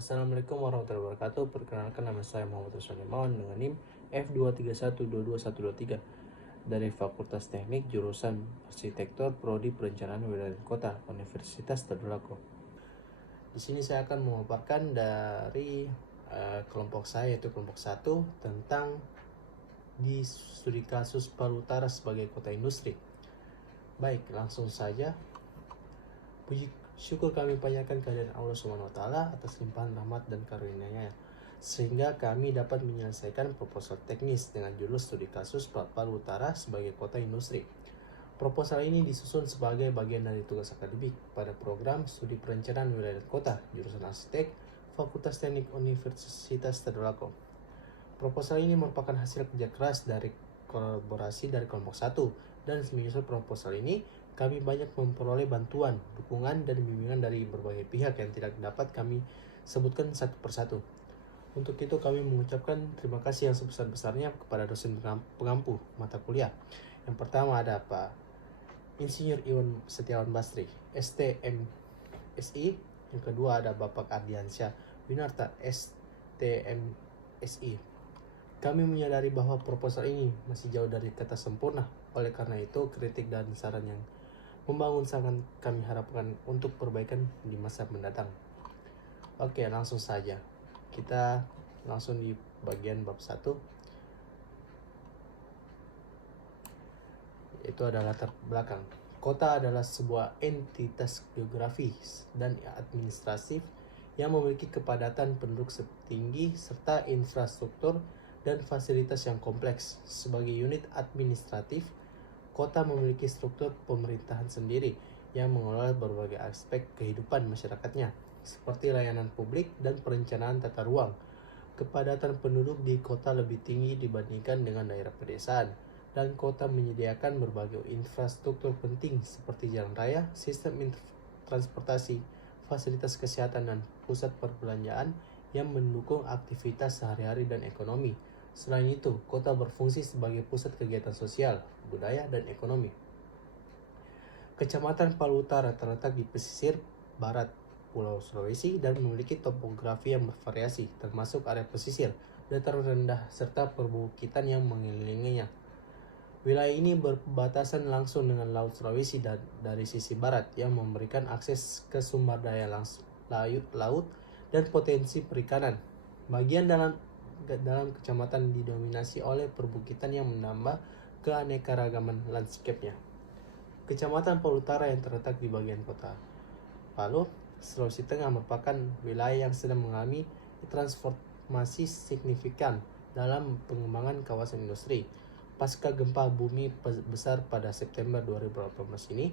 Assalamualaikum warahmatullahi wabarakatuh. Perkenalkan, nama saya Muhammad Ruslan Imawan dengan NIM F231222123 dari Fakultas Teknik jurusan Arsitektur Prodi Perencanaan Wilayah dan Kota Universitas Tadulako. Di sini saya akan memaparkan dari kelompok saya, yaitu kelompok 1, tentang di studi kasus Palu Utara sebagai kota industri. Baik, langsung saja. Puji syukur kami panjatkan kehadiran Allah SWT atas limpahan rahmat dan karunia-Nya, sehingga kami dapat menyelesaikan proposal teknis dengan judul studi kasus Palu Utara sebagai kota industri. Proposal ini disusun sebagai bagian dari tugas akademik pada program studi perencanaan wilayah dan kota jurusan arsitek Fakultas Teknik Universitas Tadulako. Proposal ini merupakan hasil kerja keras dari kolaborasi dari kelompok 1, dan menyusun proposal ini kami banyak memperoleh bantuan, dukungan, dan bimbingan dari berbagai pihak yang tidak dapat kami sebutkan satu persatu. Untuk itu kami mengucapkan terima kasih yang sebesar-besarnya kepada dosen pengampu mata kuliah. Yang pertama ada Pak Insinyur Iwan Setiawan Basri, STMSI. Yang kedua ada Bapak Ardiansyah Winarta, STMSI. Kami menyadari bahwa proposal ini masih jauh dari kata sempurna. Oleh karena itu, kritik dan saran yang membangun sangat kami harapkan untuk perbaikan di masa mendatang. Oke, langsung saja. Kita langsung di bagian bab 1. Itu adalah latar belakang. Kota adalah sebuah entitas geografis dan administratif yang memiliki kepadatan penduduk setinggi serta infrastruktur dan fasilitas yang kompleks. Sebagai unit administratif, kota memiliki struktur pemerintahan sendiri yang mengelola berbagai aspek kehidupan masyarakatnya, seperti layanan publik dan perencanaan tata ruang. Kepadatan penduduk di kota lebih tinggi dibandingkan dengan daerah pedesaan, dan kota menyediakan berbagai infrastruktur penting seperti jalan raya, sistem transportasi, fasilitas kesehatan, dan pusat perbelanjaan yang mendukung aktivitas sehari-hari dan ekonomi. Selain itu, kota berfungsi sebagai pusat kegiatan sosial, budaya, dan ekonomi. Kecamatan Palu Utara terletak di pesisir barat Pulau Sulawesi dan memiliki topografi yang bervariasi, termasuk area pesisir, dataran rendah, serta perbukitan yang mengelilinginya. Wilayah ini berbatasan langsung dengan Laut Sulawesi dari sisi barat, yang memberikan akses ke sumber daya laut dan potensi perikanan. Bagian dalam kecamatan didominasi oleh perbukitan yang menambah keanekaragaman landscape-nya. Kecamatan Palu Utara yang terletak di bagian kota Palu, Sulawesi Tengah merupakan wilayah yang sedang mengalami transformasi signifikan dalam pengembangan kawasan industri. Pasca gempa bumi besar pada September 2018 ini,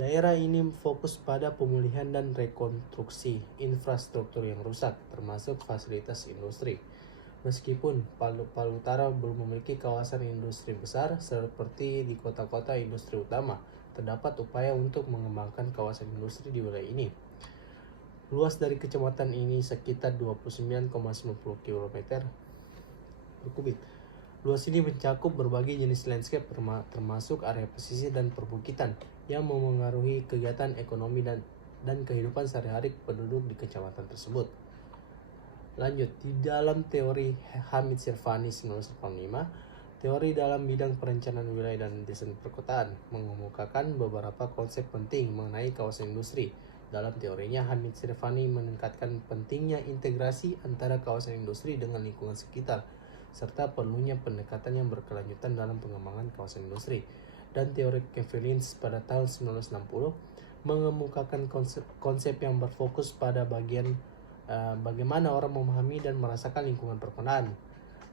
daerah ini fokus pada pemulihan dan rekonstruksi infrastruktur yang rusak, termasuk fasilitas industri. Meskipun Palu Utara belum memiliki kawasan industri besar seperti di kota-kota industri utama, terdapat upaya untuk mengembangkan kawasan industri di wilayah ini. Luas dari kecamatan ini sekitar 29,90 km². Luas ini mencakup berbagai jenis landscape termasuk area pesisir dan perbukitan yang memengaruhi kegiatan ekonomi dan kehidupan sehari-hari penduduk di kecamatan tersebut. Lanjut, di dalam teori Hamid Sirvani 1985, teori dalam bidang perencanaan wilayah dan desain perkotaan mengemukakan beberapa konsep penting mengenai kawasan industri. Dalam teorinya, Hamid Sirvani menekankan pentingnya integrasi antara kawasan industri dengan lingkungan sekitar, serta perlunya pendekatan yang berkelanjutan dalam pengembangan kawasan industri. Dan teori Kevin Lynch pada tahun 1960 mengemukakan konsep yang berfokus pada bagaimana orang memahami dan merasakan lingkungan perkotaan.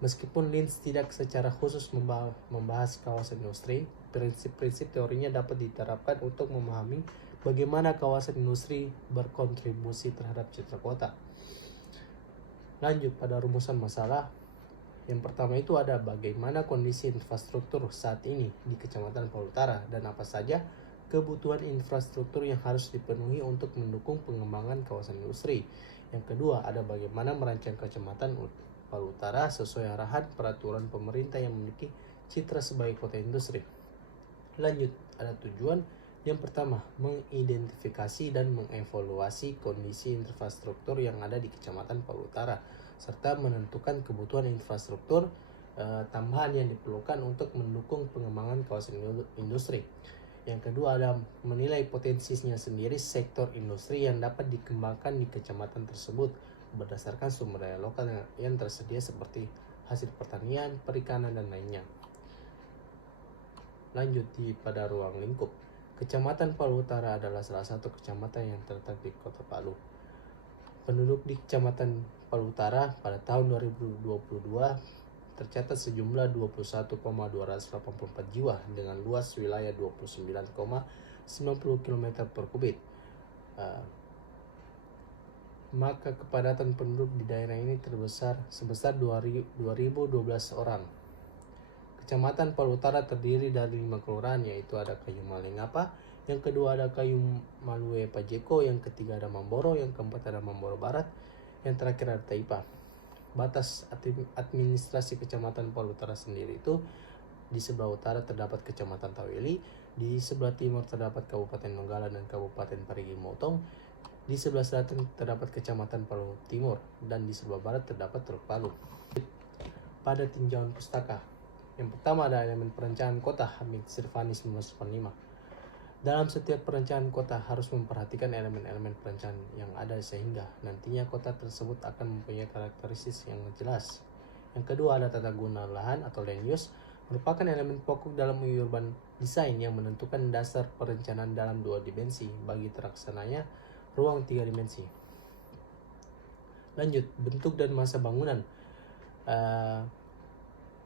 Meskipun Lynch tidak secara khusus membahas kawasan industri, prinsip-prinsip teorinya dapat diterapkan untuk memahami bagaimana kawasan industri berkontribusi terhadap citra kota. Lanjut pada rumusan masalah. Yang pertama itu ada bagaimana kondisi infrastruktur saat ini di Kecamatan Palu Utara dan apa saja kebutuhan infrastruktur yang harus dipenuhi untuk mendukung pengembangan kawasan industri. Yang kedua ada bagaimana merancang Kecamatan Palu Utara sesuai arahan peraturan pemerintah yang memiliki citra sebagai kota industri. Lanjut, ada tujuan Yang pertama, mengidentifikasi dan mengevaluasi kondisi infrastruktur yang ada di Kecamatan Palu Utara, serta menentukan kebutuhan infrastruktur tambahan yang diperlukan untuk mendukung pengembangan kawasan industri. Yang kedua ada menilai potensinya sendiri sektor industri yang dapat dikembangkan di kecamatan tersebut berdasarkan sumber daya lokal yang tersedia seperti hasil pertanian, perikanan, dan lainnya. Lanjut pada ruang lingkup. Kecamatan Palu Utara adalah salah satu kecamatan yang terletak di Kota Palu. Penduduk di Kecamatan Palu Utara pada tahun 2022 tercatat sejumlah 21,284 jiwa dengan luas wilayah 29,90 km per kubik. Maka kepadatan penduduk di daerah ini terbesar sebesar 2.012 orang. Kecamatan Palu Utara terdiri dari 5 kelurahan, yaitu ada Kayu Malengapa, yang kedua ada Kayu Malue Pajeko, yang ketiga ada Mamboro, yang keempat ada Mamboro Barat, yang terakhir ada Taipa. Batas administrasi Kecamatan Palu Utara sendiri itu di sebelah utara terdapat Kecamatan Taweli, di sebelah timur terdapat Kabupaten Donggala dan Kabupaten Parigi Motong, di sebelah selatan terdapat Kecamatan Palu Timur, dan di sebelah barat terdapat Teluk Palu. Pada tinjauan pustaka, yang pertama ada elemen perencanaan kota Hamid Sirvani 1945. Dalam setiap perencanaan kota harus memperhatikan elemen-elemen perencanaan yang ada sehingga nantinya kota tersebut akan mempunyai karakteristik yang jelas. Yang kedua ada tata guna lahan atau land use, merupakan elemen pokok dalam urban design yang menentukan dasar perencanaan dalam 2 dimensi bagi terlaksananya ruang 3 dimensi. Lanjut, bentuk dan masa bangunan.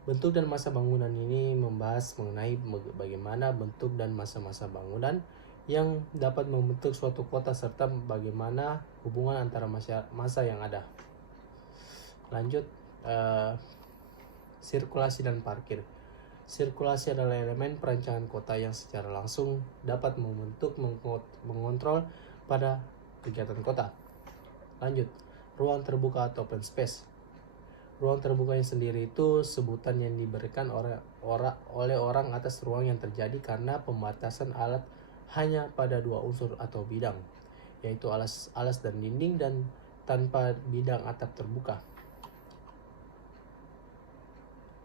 Bentuk dan masa bangunan ini membahas mengenai bagaimana bentuk dan masa-masa bangunan yang dapat membentuk suatu kota serta bagaimana hubungan antara masa yang ada. Lanjut, sirkulasi dan parkir. Sirkulasi adalah elemen perencanaan kota yang secara langsung dapat membentuk, mengontrol pada kegiatan kota. Lanjut, ruang terbuka atau open space. Ruang terbuka yang sendiri itu sebutan yang diberikan oleh orang atas ruang yang terjadi karena pembatasan alat hanya pada 2 unsur atau bidang, yaitu alas dan dinding, dan tanpa bidang atap terbuka.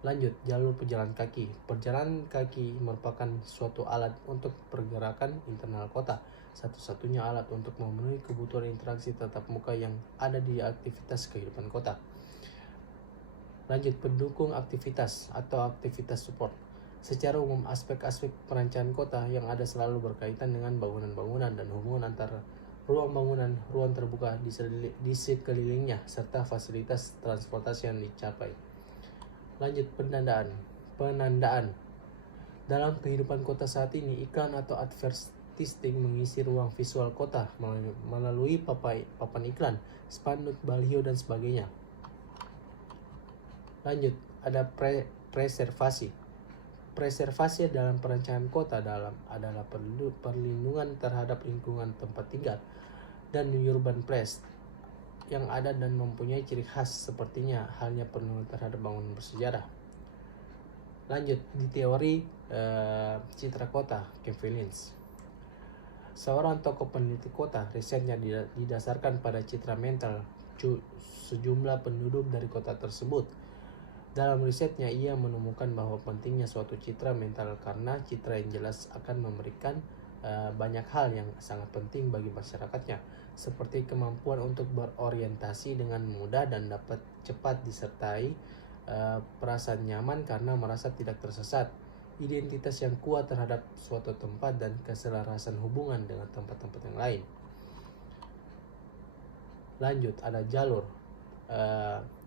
Lanjut, jalur pejalan kaki. Perjalanan kaki merupakan suatu alat untuk pergerakan internal kota, satu-satunya alat untuk memenuhi kebutuhan interaksi tatap muka yang ada di aktivitas kehidupan kota. Lanjut, pendukung aktivitas atau aktivitas support. Secara umum, aspek-aspek perencanaan kota yang ada selalu berkaitan dengan bangunan-bangunan dan hubungan antara ruang bangunan, ruang terbuka di sekelilingnya, serta fasilitas transportasi yang dicapai. Lanjut, penandaan. Dalam kehidupan kota saat ini, iklan atau advertising mengisi ruang visual kota melalui papan iklan, spanduk, baliho, dan sebagainya. Lanjut, ada preservasi. Preservasi dalam perencanaan kota adalah perlindungan terhadap lingkungan tempat tinggal dan urban place yang ada dan mempunyai ciri khas, sepertinya halnya perlindungan terhadap bangunan bersejarah. Lanjut, di teori citra kota, Kevin-Lins. Seorang tokoh peneliti kota, risetnya didasarkan pada citra mental sejumlah penduduk dari kota tersebut. Dalam risetnya, ia menemukan bahwa pentingnya suatu citra mental karena citra yang jelas akan memberikan banyak hal yang sangat penting bagi masyarakatnya, seperti kemampuan untuk berorientasi dengan mudah dan dapat cepat disertai perasaan nyaman karena merasa tidak tersesat, identitas yang kuat terhadap suatu tempat, dan keselarasan hubungan dengan tempat-tempat yang lain. Lanjut, ada jalur.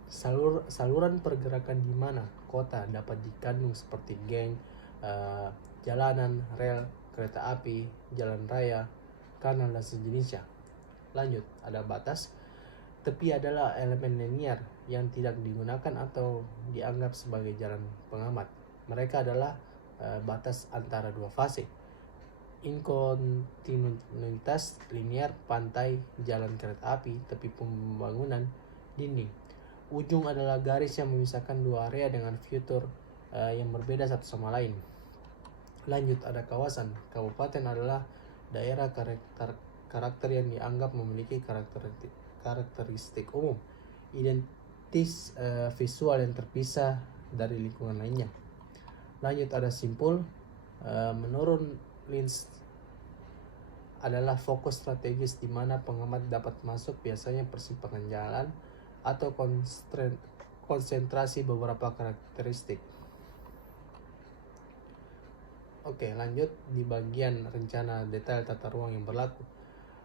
Saluran pergerakan di mana kota dapat dikandung seperti geng, jalanan, rel, kereta api, jalan raya, kanal, dan sejenisnya. Lanjut, ada batas. Tepi adalah elemen linear yang tidak digunakan atau dianggap sebagai jalan pengamat. Mereka adalah batas antara 2 fase. Inkontinuitas linear, pantai, jalan kereta api, tepi pembangunan, dinding. Ujung adalah garis yang memisahkan 2 area dengan fitur yang berbeda satu sama lain. Lanjut, ada kawasan. Kabupaten adalah daerah karakter yang dianggap memiliki karakteristik umum, identitas visual yang terpisah dari lingkungan lainnya. Lanjut, ada simpul. Menurut Lins adalah fokus strategis di mana pengamat dapat masuk biasanya persimpangan jalan atau konsentrasi beberapa karakteristik. Oke, lanjut di bagian rencana detail tata ruang yang berlaku.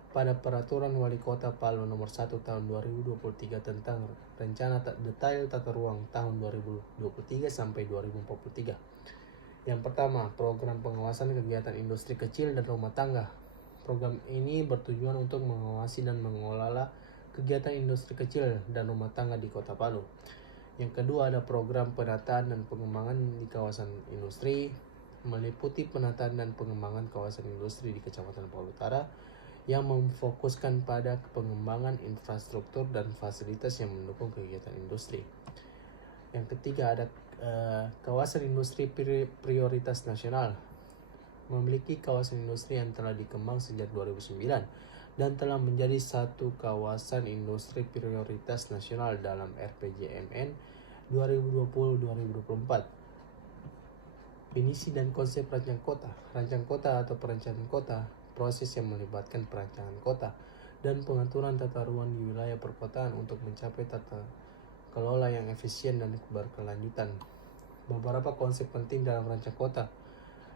Pada Peraturan Wali Kota Palu Nomor 1 Tahun 2023 tentang Rencana Detail Tata Ruang tahun 2023 sampai 2043. Yang pertama, program pengawasan kegiatan industri kecil dan rumah tangga. Program ini bertujuan untuk mengawasi dan mengelola kegiatan industri kecil dan rumah tangga di Kota Palu. Yang kedua, ada program penataan dan pengembangan di kawasan industri, meliputi penataan dan pengembangan kawasan industri di Kecamatan Palu Utara yang memfokuskan pada pengembangan infrastruktur dan fasilitas yang mendukung kegiatan industri. Yang ketiga, ada kawasan industri prioritas nasional, memiliki kawasan industri yang telah dikembang sejak 2009 dan telah menjadi satu kawasan industri prioritas nasional dalam RPJMN 2020-2024. Definisi dan konsep rancang kota. Rancang kota atau perencanaan kota, proses yang melibatkan perancangan kota dan pengaturan tata ruang di wilayah perkotaan untuk mencapai tata kelola yang efisien dan berkelanjutan. Beberapa konsep penting dalam rancang kota.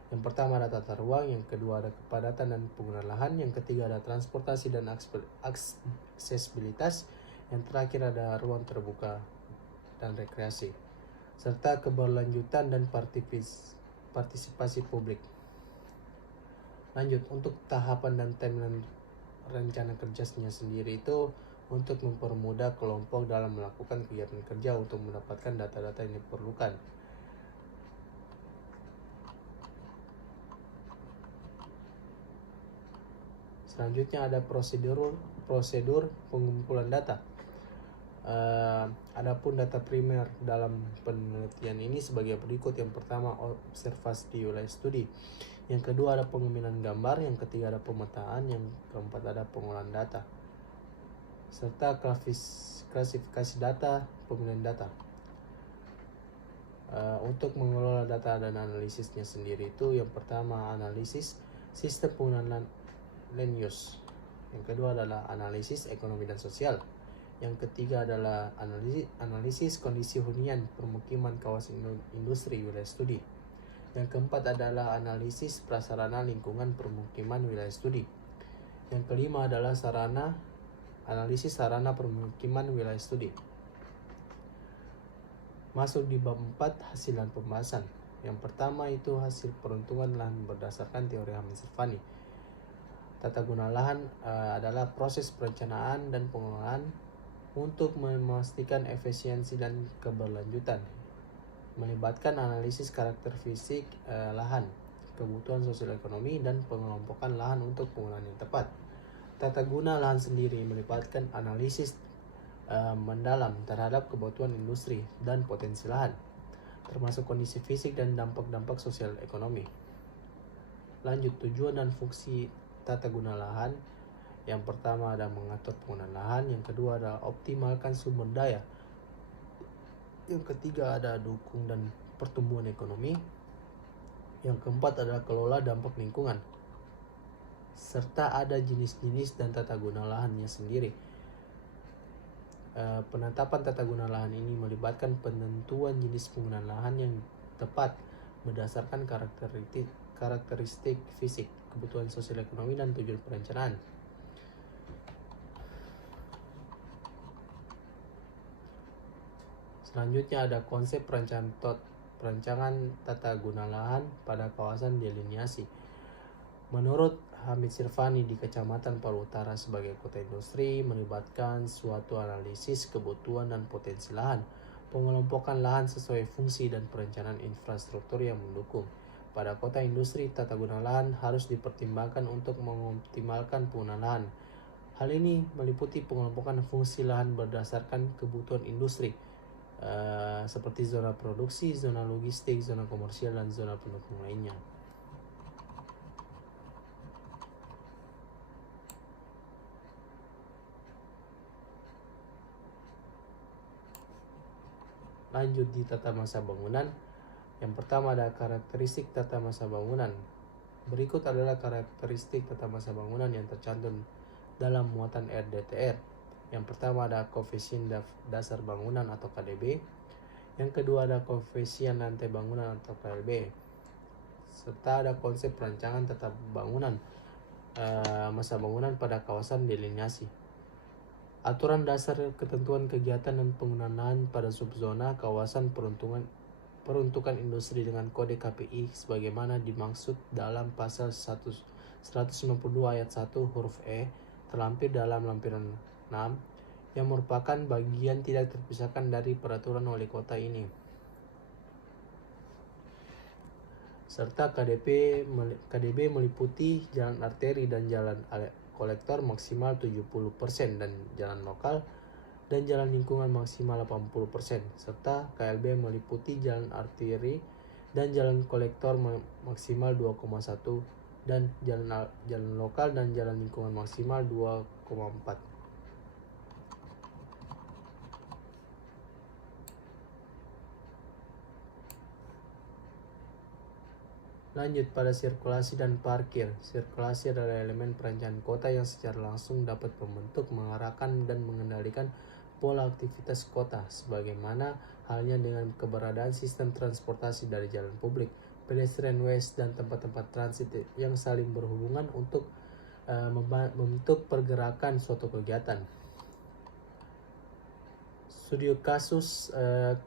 Yang pertama ada tata ruang, yang kedua ada kepadatan dan penggunaan lahan, yang ketiga ada transportasi dan aksesibilitas, yang terakhir ada ruang terbuka dan rekreasi, serta keberlanjutan dan partisipasi publik. Lanjut, untuk tahapan dan timeline rencana kerjanya sendiri itu untuk mempermudah kelompok dalam melakukan kegiatan kerja untuk mendapatkan data-data yang diperlukan. Selanjutnya ada prosedur pengumpulan data. Adapun data primer dalam penelitian ini sebagai berikut. Yang pertama, observasi di wilayah studi. Yang kedua ada pengambilan gambar. Yang ketiga ada pemetaan. Yang keempat ada pengolahan data serta klasifikasi data, pemilihan data. Untuk mengelola data dan analisisnya sendiri itu, yang pertama analisis sistem penggunaan land use. Yang kedua adalah analisis ekonomi dan sosial. Yang ketiga adalah analisis kondisi hunian permukiman kawasan industri wilayah studi. Yang keempat adalah analisis prasarana lingkungan permukiman wilayah studi. Yang kelima adalah analisis sarana permukiman wilayah studi. Masuk di bab 4, hasil dan pembahasan. Yang pertama itu hasil peruntungan lahan berdasarkan teori Hamid Sirfani. Tata guna lahan adalah proses perencanaan dan pengelolaan untuk memastikan efisiensi dan keberlanjutan, melibatkan analisis karakter fisik lahan, kebutuhan sosial ekonomi, dan pengelompokan lahan untuk penggunaan yang tepat. Tata guna lahan sendiri melibatkan analisis mendalam terhadap kebutuhan industri dan potensi lahan, termasuk kondisi fisik dan dampak-dampak sosial ekonomi. Lanjut, tujuan dan fungsi tata guna lahan. Yang pertama ada mengatur penggunaan lahan, yang kedua ada optimalkan sumber daya, yang ketiga ada dukung dan pertumbuhan ekonomi, yang keempat adalah kelola dampak lingkungan, serta ada jenis-jenis dan tata guna lahannya sendiri. Penetapan tata guna lahan ini melibatkan penentuan jenis penggunaan lahan yang tepat berdasarkan karakteristik fisik, kebutuhan sosial ekonomi, dan tujuan perencanaan. Selanjutnya ada konsep perancangan tata guna lahan pada kawasan deliniasi. Menurut Hamid Sirfani, di Kecamatan Palu Utara sebagai kota industri melibatkan suatu analisis kebutuhan dan potensi lahan, pengelompokan lahan sesuai fungsi dan perencanaan infrastruktur yang mendukung. Pada kota industri, tata guna lahan harus dipertimbangkan untuk mengoptimalkan penggunaan lahan. Hal ini meliputi pengelompokan fungsi lahan berdasarkan kebutuhan industri, seperti zona produksi, zona logistik, zona komersial, dan zona pendukung lainnya. Lanjut di tata masa bangunan. Yang pertama ada karakteristik tata masa bangunan. Berikut adalah karakteristik tata masa bangunan yang tercantum dalam muatan RDTR. Yang pertama ada koefisien dasar bangunan atau KDB. Yang kedua ada koefisien lantai bangunan atau KLB. Serta ada konsep perancangan tata bangunan masa bangunan pada kawasan delineasi. Aturan dasar ketentuan kegiatan dan penggunaan lahan pada subzona kawasan peruntukan industri dengan kode KPI sebagaimana dimaksud dalam pasal 192 ayat 1 huruf E terlampir dalam lampiran 6 yang merupakan bagian tidak terpisahkan dari peraturan wali kota ini. Serta KDB meliputi jalan arteri dan jalan kolektor maksimal 70% dan jalan lokal dan jalan lingkungan maksimal 80%, serta KLB meliputi jalan arteri dan jalan kolektor maksimal 2,1 dan jalan lokal dan jalan lingkungan maksimal 2,4. Lanjut pada sirkulasi dan parkir. Sirkulasi adalah elemen perencanaan kota yang secara langsung dapat membentuk, mengarahkan, dan mengendalikan pola aktivitas kota, sebagaimana halnya dengan keberadaan sistem transportasi dari jalan publik, pedestrian ways, dan tempat-tempat transit yang saling berhubungan untuk membentuk pergerakan suatu kegiatan. Studi kasus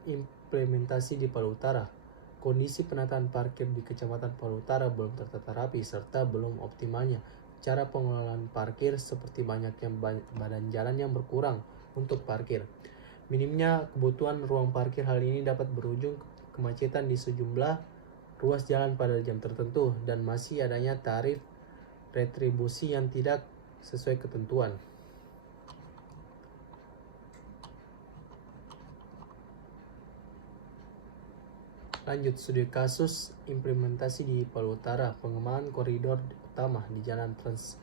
implementasi di Palu Utara. Kondisi penataan parkir di Kecamatan Palu Utara belum tertata rapi serta belum optimalnya cara pengelolaan parkir seperti banyaknya badan jalan yang berkurang untuk parkir. Minimnya kebutuhan ruang parkir, hal ini dapat berujung kemacetan di sejumlah ruas jalan pada jam tertentu dan masih adanya tarif retribusi yang tidak sesuai ketentuan. Lanjut studi kasus implementasi di Palu Utara. Pengembangan koridor utama di Jalan Trans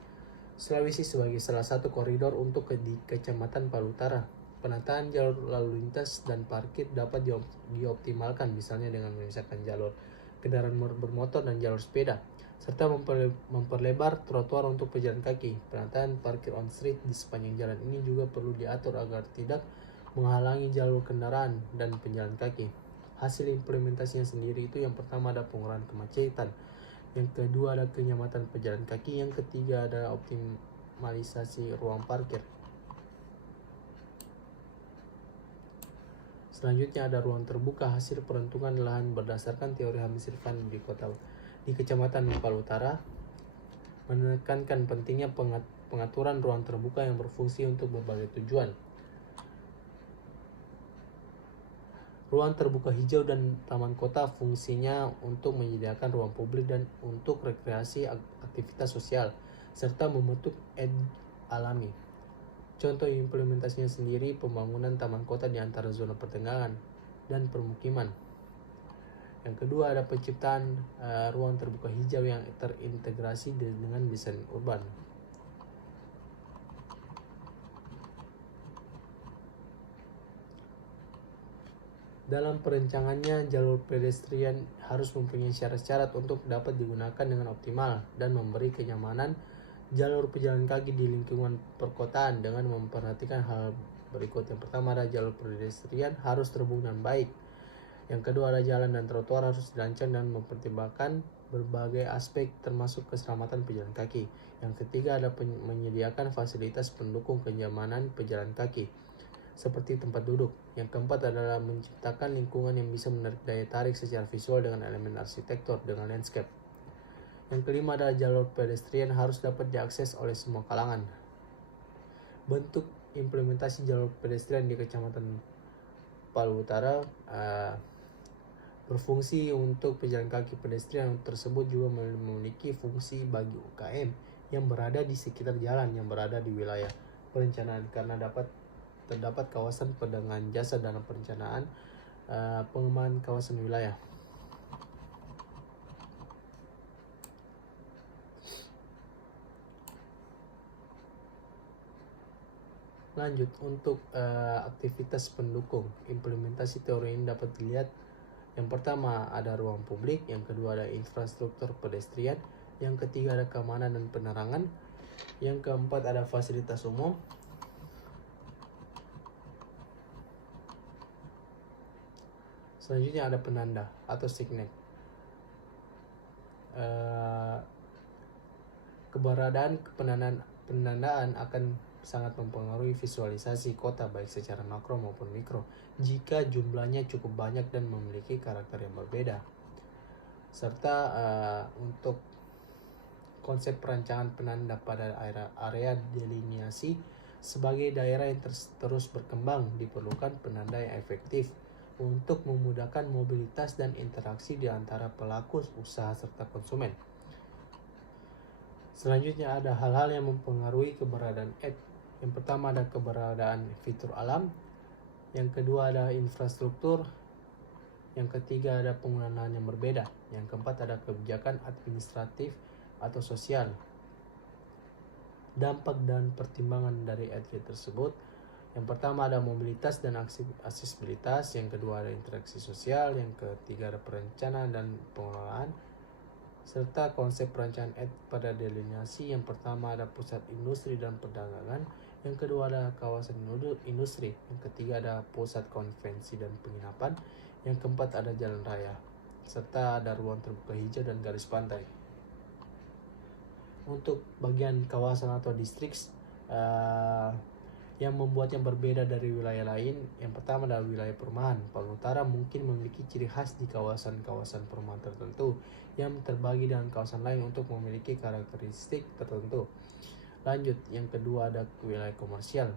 Sulawesi sebagai salah satu koridor untuk di Kecamatan Palu Utara. Penataan jalur lalu lintas dan parkir dapat dioptimalkan, misalnya dengan memisahkan jalur kendaraan bermotor dan jalur sepeda, serta memperlebar trotoar untuk pejalan kaki. Penataan parkir on street di sepanjang jalan ini juga perlu diatur agar tidak menghalangi jalur kendaraan dan pejalan kaki. Hasil implementasinya sendiri itu yang pertama ada pengurangan kemacetan, yang kedua ada kenyamanan pejalan kaki, yang ketiga ada optimalisasi ruang parkir. Selanjutnya ada ruang terbuka, hasil peruntukan lahan berdasarkan teori Hamilton di Kecamatan Palu Utara menekankan pentingnya pengaturan ruang terbuka yang berfungsi untuk berbagai tujuan. Ruang terbuka hijau dan taman kota fungsinya untuk menyediakan ruang publik dan untuk rekreasi, aktivitas sosial, serta membentuk alami. Contoh implementasinya sendiri pembangunan taman kota di antara zona pertengahan dan permukiman. Yang kedua ada penciptaan ruang terbuka hijau yang terintegrasi dengan desain urban. Dalam perencangannya, jalur pedestrian harus mempunyai syarat-syarat untuk dapat digunakan dengan optimal dan memberi kenyamanan jalur pejalan kaki di lingkungan perkotaan dengan memperhatikan hal berikut. Yang pertama adalah jalur pedestrian harus terhubung dengan baik. Yang kedua adalah jalan dan trotoar harus dirancang dan mempertimbangkan berbagai aspek termasuk keselamatan pejalan kaki. Yang ketiga ada menyediakan fasilitas pendukung kenyamanan pejalan kaki seperti tempat duduk. Yang keempat adalah menciptakan lingkungan yang bisa menarik daya tarik secara visual dengan elemen arsitektur dengan landscape. Yang kelima adalah jalur pedestrian harus dapat diakses oleh semua kalangan. Bentuk implementasi jalur pedestrian di Kecamatan Palu Utara berfungsi untuk pejalan kaki. Pedestrian tersebut juga memiliki fungsi bagi UKM yang berada di sekitar jalan yang berada di wilayah perencanaan karena terdapat kawasan pedagang jasa dalam perencanaan pengembangan kawasan wilayah. Lanjut, untuk aktivitas pendukung implementasi teori ini dapat dilihat. Yang pertama ada ruang publik, yang kedua ada infrastruktur pedestrian, yang ketiga ada keamanan dan penerangan, yang keempat ada fasilitas umum, selanjutnya ada penanda atau signet. Keberadaan penandaan akan sangat mempengaruhi visualisasi kota baik secara makro maupun mikro jika jumlahnya cukup banyak dan memiliki karakter yang berbeda. Serta untuk konsep perancangan penanda pada area delineasi sebagai daerah yang terus berkembang, diperlukan penanda yang efektif untuk memudahkan mobilitas dan interaksi di antara pelaku usaha serta konsumen. Selanjutnya ada hal-hal yang mempengaruhi keberadaan ed. Yang pertama ada keberadaan fitur alam, yang kedua ada infrastruktur, yang ketiga ada penggunaan lahan yang berbeda, yang keempat ada kebijakan administratif atau sosial. Dampak dan pertimbangan dari EDG tersebut, yang pertama ada mobilitas dan aksesibilitas, yang kedua ada interaksi sosial, yang ketiga ada perencanaan dan pengelolaan, serta konsep perancangan pada delineasi. Yang pertama ada pusat industri dan perdagangan, yang kedua ada kawasan industri, yang ketiga ada pusat konvensi dan penginapan, yang keempat ada jalan raya, serta ada ruang terbuka hijau dan garis pantai. Untuk bagian kawasan atau distrik yang membuatnya berbeda dari wilayah lain, yang pertama adalah wilayah perumahan. Palu Utara mungkin memiliki ciri khas di kawasan-kawasan perumahan tertentu yang terbagi dengan kawasan lain untuk memiliki karakteristik tertentu. Lanjut, yang kedua ada wilayah komersial.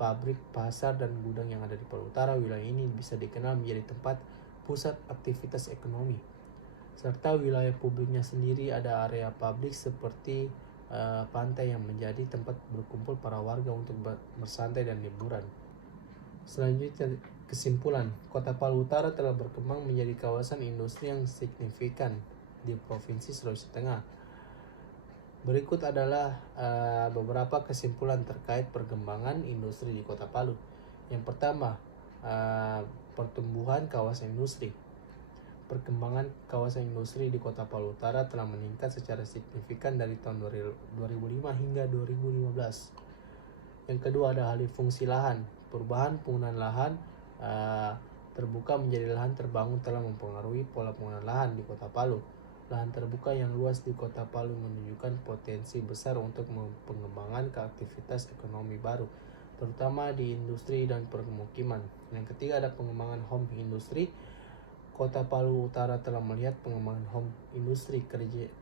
Pabrik, pasar, dan gudang yang ada di Palu Utara, wilayah ini bisa dikenal menjadi tempat pusat aktivitas ekonomi. Serta wilayah publiknya sendiri ada area publik seperti pantai yang menjadi tempat berkumpul para warga untuk bersantai dan liburan. Selanjutnya, kesimpulan, Kota Palu Utara telah berkembang menjadi kawasan industri yang signifikan di Provinsi Sulawesi Tengah. Berikut adalah beberapa kesimpulan terkait perkembangan industri di Kota Palu. Yang pertama, pertumbuhan kawasan industri. Perkembangan kawasan industri di Kota Palu Utara telah meningkat secara signifikan dari tahun 2005 hingga 2015. Yang kedua ada alih fungsi lahan. Perubahan penggunaan lahan terbuka menjadi lahan terbangun telah mempengaruhi pola penggunaan lahan di Kota Palu. Lahan terbuka yang luas di Kota Palu menunjukkan potensi besar untuk pengembangan ke aktivitas ekonomi baru, terutama di industri dan permukiman. Yang ketiga ada pengembangan home industri. Kota Palu Utara telah melihat pengembangan home industri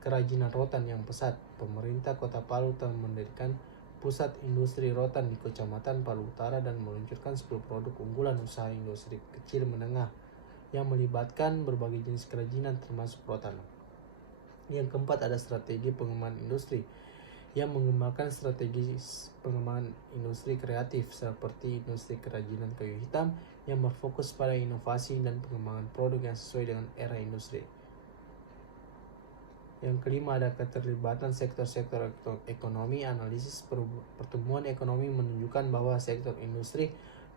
kerajinan rotan yang pesat. Pemerintah Kota Palu telah mendirikan pusat industri rotan di Kecamatan Palu Utara dan meluncurkan 10 produk unggulan usaha industri kecil menengah yang melibatkan berbagai jenis kerajinan termasuk rotan. Yang keempat ada strategi pengembangan industri yang mengembangkan strategi pengembangan industri kreatif seperti industri kerajinan kayu hitam yang berfokus pada inovasi dan pengembangan produk yang sesuai dengan era industri. Yang kelima ada keterlibatan sektor-sektor ekonomi. Analisis pertumbuhan ekonomi menunjukkan bahwa sektor industri,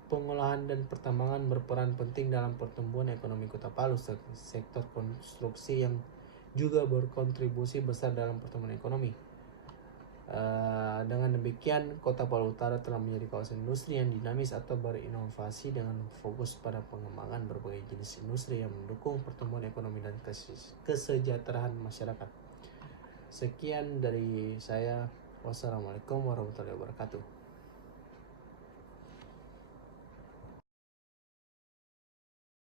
pengolahan dan pertambangan berperan penting dalam pertumbuhan ekonomi Kota Palu. Sektor konstruksi yang juga berkontribusi besar dalam pertumbuhan ekonomi. Dengan demikian, Kota Palu Utara telah menjadi kawasan industri yang dinamis atau berinovasi dengan fokus pada pengembangan berbagai jenis industri yang mendukung pertumbuhan ekonomi dan kesejahteraan masyarakat. Sekian dari saya. Wassalamualaikum warahmatullahi wabarakatuh.